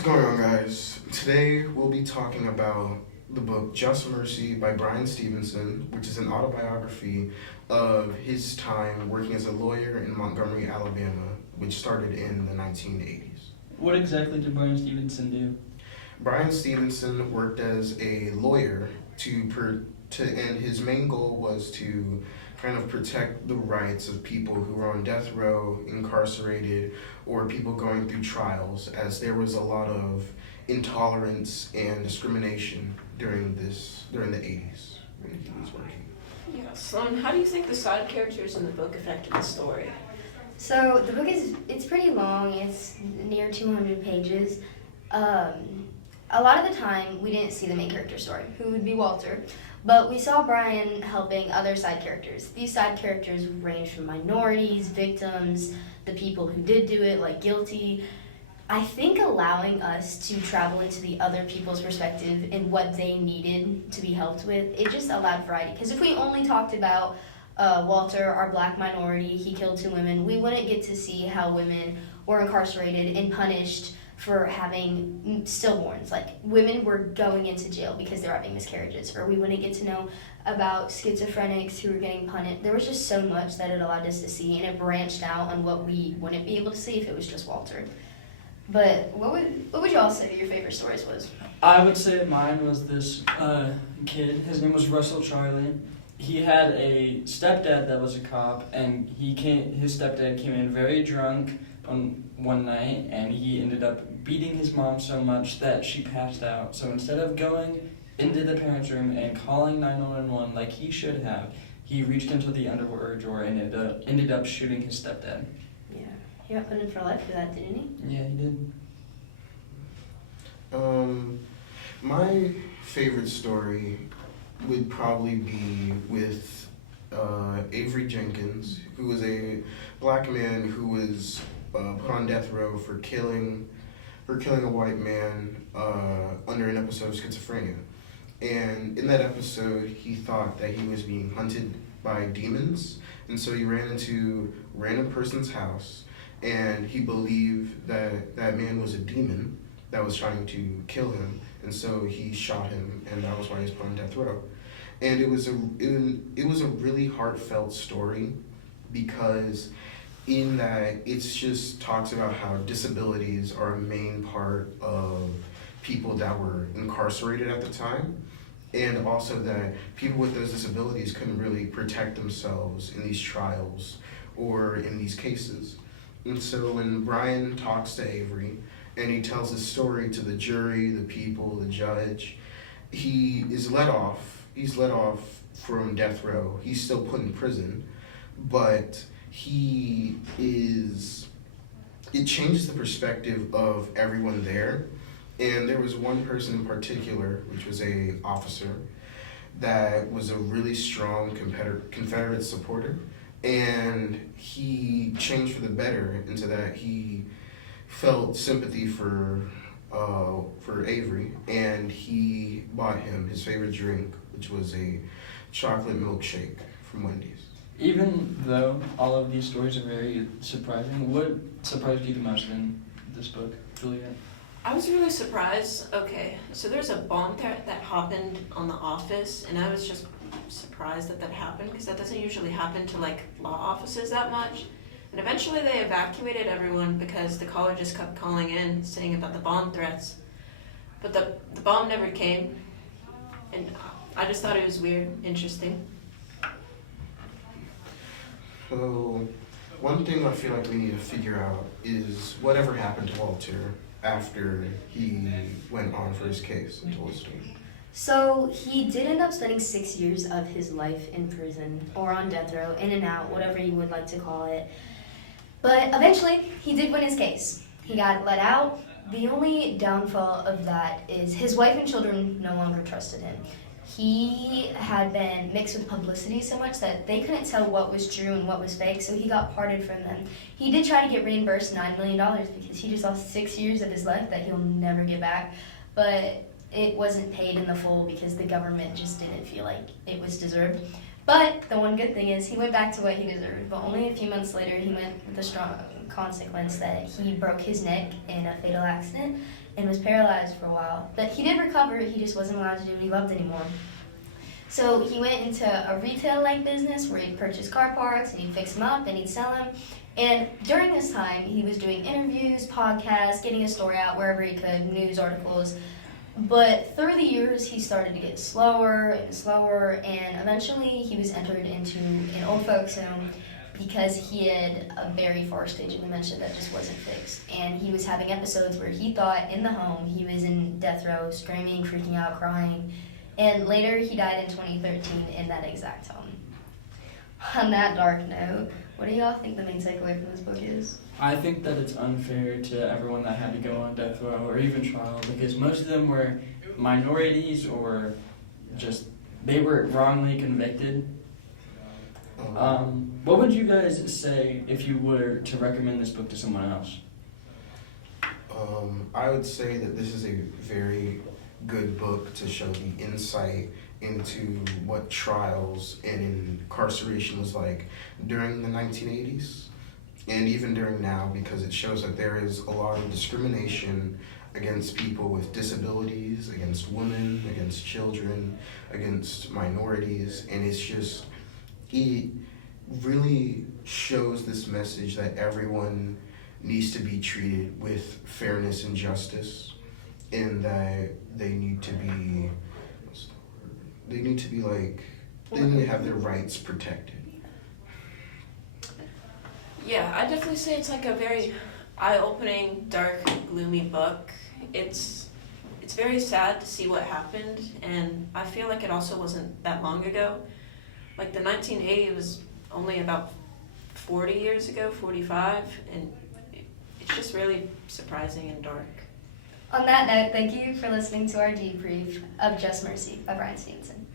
What's going on, guys? Today we'll be talking about the book Just Mercy by Bryan Stevenson, which is an autobiography of his time working as a lawyer in Montgomery, Alabama, which started in the 1980s. What exactly did Bryan Stevenson do? Bryan Stevenson worked as a lawyer and his main goal was to kind of protect the rights of people who were on death row, incarcerated, or people going through trials, as there was a lot of intolerance and discrimination during the 80s when he was working. Yes. How do you think the side characters in the book affected the story? So the book it's pretty long. It's near 200 pages. A lot of the time, we didn't see the main character story, who would be Walter, but we saw Bryan helping other side characters. These side characters range from minorities, victims, the people who did do it, like guilty. I think allowing us to travel into the other people's perspective and what they needed to be helped with, it just allowed variety. Because if we only talked about Walter, our black minority, he killed 2 women, we wouldn't get to see how women were incarcerated and punished for having stillborns. Like, women were going into jail because they were having miscarriages, or we wouldn't get to know about schizophrenics who were getting punished. There was just so much that it allowed us to see, and it branched out on what we wouldn't be able to see if it was just Walter. But what would y'all say your favorite stories was? I would say mine was this kid. His name was Russell Charlie. He had a stepdad that was a cop, and his stepdad came in very drunk on one night, and he ended up beating his mom so much that she passed out. So instead of going into the parents' room and calling 911 like he should have, he reached into the underwear drawer and ended up shooting his stepdad. Yeah, he got put in for life for that, didn't he? Yeah, he did. My favorite story would probably be with Avery Jenkins, who was a black man who was put on death row for killing a white man under an episode of schizophrenia. And in that episode, he thought that he was being hunted by demons, and so he ran into a random person's house, and he believed that that man was a demon that was trying to kill him, and so he shot him, and that was why he was put on death row. And it was a really heartfelt story, because in that it just talks about how disabilities are a main part of people that were incarcerated at the time, and also that people with those disabilities couldn't really protect themselves in these trials or in these cases. And so when Bryan talks to Avery and he tells his story to the jury, the people, the judge, he's let off from death row. He's still put in prison, but it changes the perspective of everyone there. And there was one person in particular, which was a officer, that was a really strong Confederate supporter, and he changed for the better into that he felt sympathy for Avery, and he bought him his favorite drink, which was a chocolate milkshake from Wendy's. Even though all of these stories are very surprising, what surprised you the most in this book, Juliet? I was really surprised. Okay, so there's a bomb threat that happened on the office, and I was just surprised that happened, because that doesn't usually happen to like law offices that much. And eventually they evacuated everyone because the caller just kept calling in saying about the bomb threats. But the bomb never came, and I just thought it was weird, interesting. So one thing I feel like we need to figure out is whatever happened to Walter after he went on for his case and told his story. So he did end up spending 6 years of his life in prison, or on death row, in and out, whatever you would like to call it. But eventually, he did win his case. He got let out. The only downfall of that is his wife and children no longer trusted him. He had been mixed with publicity so much that they couldn't tell what was true and what was fake, so he got parted from them. He did try to get reimbursed $9 million because he just lost 6 years of his life that he'll never get back, but it wasn't paid in the full because the government just didn't feel like it was deserved. But the one good thing is he went back to what he deserved, but only a few months later he went with a consequence that he broke his neck in a fatal accident and was paralyzed for a while. But he did recover, he just wasn't allowed to do what he loved anymore. So he went into a retail-like business where he'd purchase car parts and he'd fix them up and he'd sell them. And during this time, he was doing interviews, podcasts, getting his story out wherever he could, news articles. But through the years, he started to get slower and slower, and eventually he was entered into an old folks home because he had a very far stage of dementia that just wasn't fixed. And he was having episodes where he thought in the home he was in death row, screaming, freaking out, crying. And later he died in 2013 in that exact home. On that dark note, what do y'all think the main takeaway from this book is? I think that it's unfair to everyone that had to go on death row or even trial because most of them were minorities or just they were wrongly convicted. What would you guys say if you were to recommend this book to someone else? I would say that this is a very good book to show the insight into what trials and incarceration was like during the 1980s and even during now, because it shows that there is a lot of discrimination against people with disabilities, against women, against children, against minorities, and it's just, it really shows this message that everyone needs to be treated with fairness and justice, and that they need to be, they need to have their rights protected. Yeah, I definitely say it's like a very eye-opening, dark, gloomy book. It's very sad to see what happened, and I feel like it also wasn't that long ago. Like the 1980 was only about 40 years ago, 45, and it's just really surprising and dark. On that note, thank you for listening to our debrief of Just Mercy by Brian Stevenson.